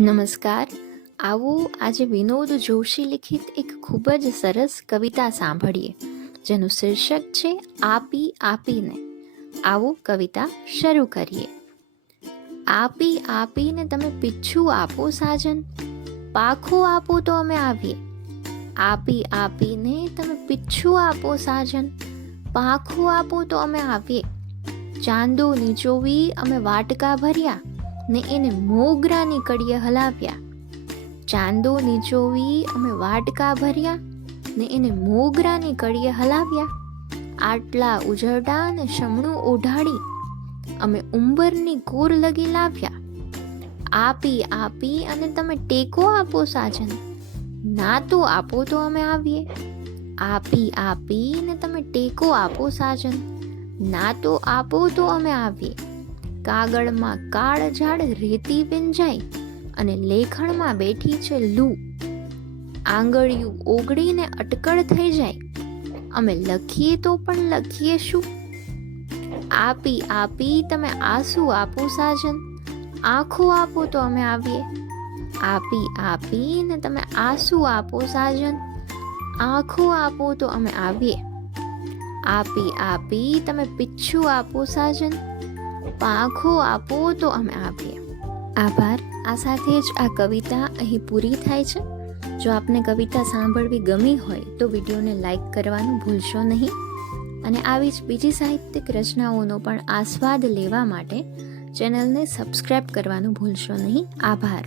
નમસ્કાર. આવો આજે વિનોદ જોશી લિખિત એક ખૂબ જ સરસ કવિતા સાંભળીએ, જેનું શીર્ષક છે આપી આપીને. આવો કવિતા શરૂ કરીએ. આપી આપીને તમે પીછું આપો સાજન, પાખું આપો તો અમે આવીએ. આપી આપીને તમે પીછું આપો સાજન, પાખું આપો તો અમે આવીએ. ચાંદો નીચોવી અમે વાટકા ભર્યા ને એને મોગરાની કડીએ હલાવ્યા. ચાંદો નીચોવી અમે વાટકા ભર્યા ને એને મોગરાની કડીએ હલાવ્યા. આટલા ઉજરડા ને શમણું ઓઢાડી અમે ઉંબરની કોર લગી લાવ્યા. આપી આપી અને તમે ટેકો આપો સાજન. ના તો આપો તો અમે આવીએ. આપી આપી ને તમે ટેકો આપો સાજન. ના તો આપો તો અમે આવીએ. કાગળમાં કાળઝાળ રેતી વિંજાઈ અને લેખણમાં બેઠી છે લૂ. આંગળિયું ઓગળીને અટકળ થઈ જાય. અમે લખીએ તો પણ લખીએ શું? આપી આપી તમે આંસુ આપો સાજન. આંખો આપો તો અમે આવીએ. આપી આપી ને તમે આંસુ આપો સાજન. આંખો આપો તો અમે આવીએ. આપી આપી તમે પીછું આપો સાજન. પાંખો આપો તો અમે આપીએ. આભાર. આ સાથે જ આ કવિતા અહીં પૂરી થાય છે. જો આપને કવિતા સાંભળવી ગમી હોય તો વિડીયોને લાઈક કરવાનું ભૂલશો નહીં. અને આવી જ બીજી સાહિત્યિક રચનાઓનો પણ આસ્વાદ લેવા માટે ચેનલને સબસ્ક્રાઈબ કરવાનું ભૂલશો નહીં. આભાર.